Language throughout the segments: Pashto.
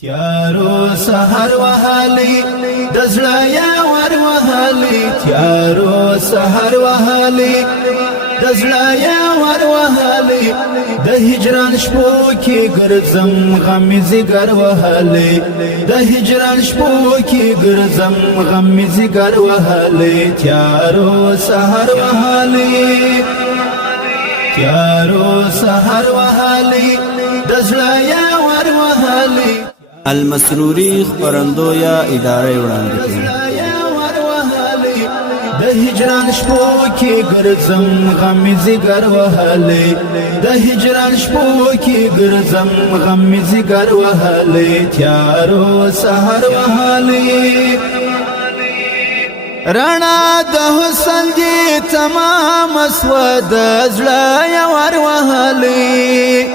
تیارو سحر وهالی دزړه یا ور وهالی تیارو سحر وهالی دزړه یا ور وهالی د هجران شپو کې ګرځم غم زیګر وهالی د هجران شپو کې ګرځم غم زیګر وهالی تیارو سحر وهالی تیارو سحر وهالی دزړه یا ور وهالی المسروري خبرندو یا اداره وړاندې کوي د هجران شپو کې ګرځم غم زیګر وهالی د هجران شپو کې ګرځم غم زیګر وهالی تیارو سحر وهالی رڼا د حسن دی تمام اسود زړه یا ور وهالی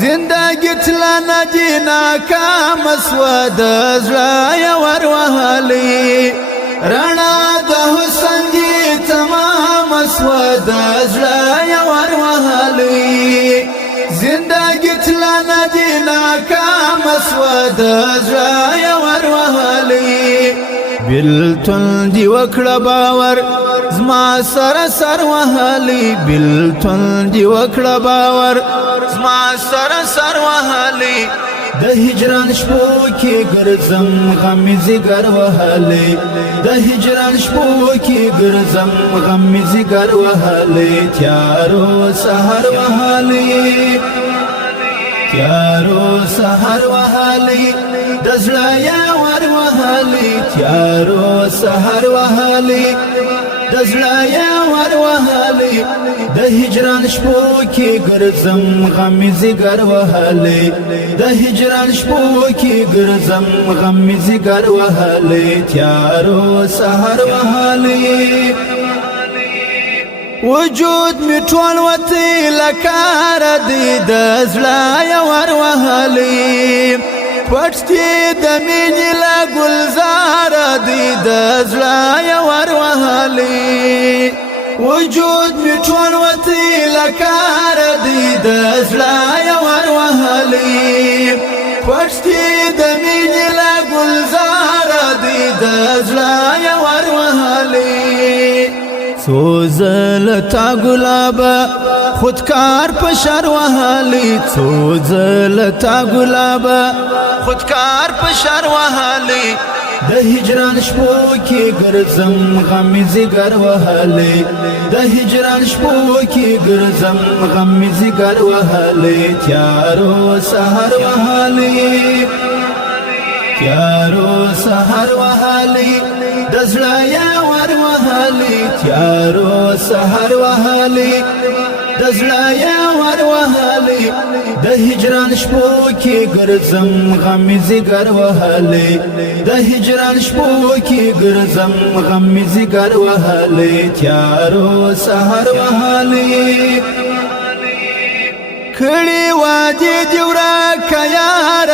زندگی تلا ندی ناکام اسود زړه یا ور وهالی رڼا د حسن دی تمام اسود زړه یا ور وهالی زندگی تلا ندی ناکام اسود زړه یا ور وهالی بلتون دی وکړه باور زما سره سر وهالی بلتون دی وکړه باور زما سره سر وهالی د هجران شپو کې ګرځم غم زیګر وهالی د هجران شپو کې ګرځم غم زیګر وهالی تیارو سحر وهالی تیارو سحر وهالی دزړه یا ور وهالی تیارو سحر وهالی دزړه یا ور وهالی د هجران شپو کې ګرځم غم زیګر وهالی د هجران شپو کې ګرځم غم زیګر وهالی تیارو سحر وهالی وجود می ټول وتی لکار دی د زړه یا ور وهالی پټ دی د مینې لا ګلزار دی د زړه یا ور وهالی وجود می ټول وتی لکار دی د زړه یا ور وهالی پټ دی د مینې لا ګلزار دی د زړه یا ور وهالی سوزل تا گلابا خودکار پشر وهالی سوزل تا گلابا خودکار پشر وهالی د هجران شپو کې ګرځم غم زیګر وهالی د هجران شپو کې ګرځم غم زیګر وهالی تیارو سحر وهالی تیارو سحر وهالی دزړه یا ور وهالی تیارو سحر وهالی دزړه یا ور وهالی د هجران شپو کې ګرځم غم زیګر وهالی د هجران شپو کې ګرځم غم زیګر وهالی تیارو سحر وهالی کړي وادي دی ورکه یار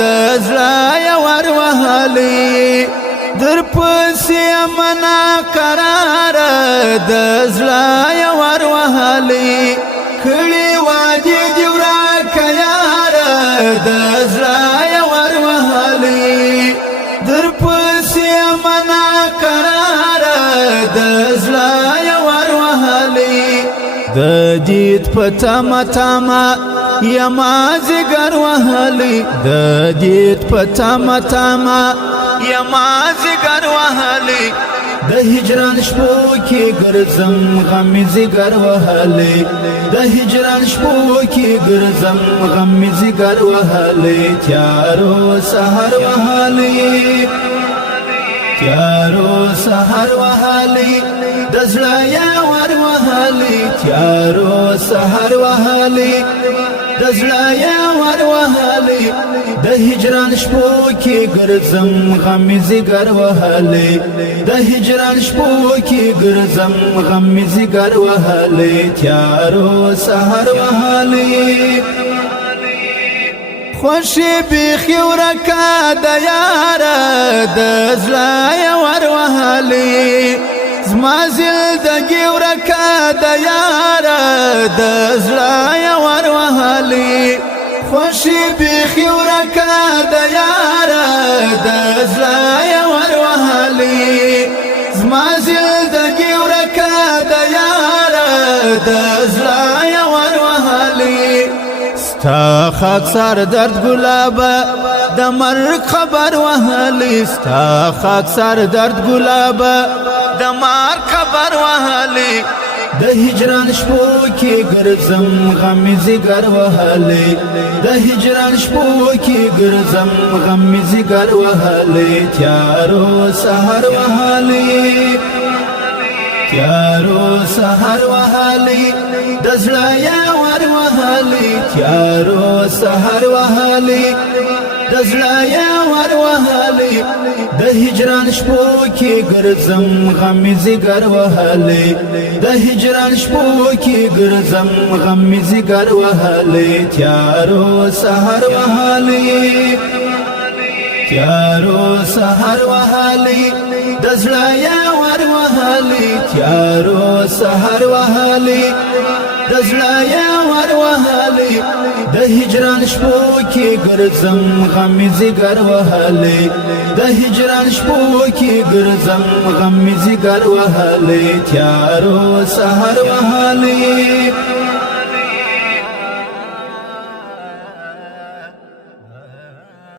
د زړه یا ور وهالی در پسې منا قرار د زړه یا ور وهالی کړي وادي دی ورکه یار د زړه یا ور وهالی در پسې منا قرار د زړه یا ور وهالی د دید پتا متاما یما زیګر وهالی د دید پتا متاما یما زیګر وهالی د هجران شپو کې ګرځم غم زیګر وهالی د هجران شپو کې ګرځم غم زیګر وهالی تیارو سحر وهالی تیارو سحر وهالی دزړه یا ور وهالی تیارو سحر وهالی دزړه یا ور وهالی د هجران شپو کې ګرځم غم زیګر وهالی د هجران شپو کې ګرځم غم زیګر وهالی تیارو سحر وهالی خوشی بیخی ورکا د یار د زړه یا ور وهالی زما زندگی ورکا د یار د زړه یا ور وهالی خوشی بیخی ورکا د یارا د زړه ور وهلی زما زندګي ورکا د یارا د زړه ور وهلی ستا خاک سر درد ګلابه د مرګ خبر وهلی ستا خاک سر درد ګلابه د مرګ خبر وهلی د هجران شپو کې ګرځم غم زیګر وهلی د هجران شپو کې ګرځم غم زیګر وهلی تیارو سحر وهلی تیارو سحر وهلی د زړه ور وهلی تیارو سحر وهلی د زړه ور وهلی د هجران شپو کې ګرځم غم زیګر وهلی د هجران شپو کې ګرځم غم زیګر وهلی تیارو سحر وهلی تیارو سحر وهلی د زړه ور وهلی تیارو سحر وهلی د زړه ور وهلی د هجران شپو کې ګرځم غم زیګر وهلی د هجران شپو کې ګرځم غم زیګر وهلی تیارو سحر وهلی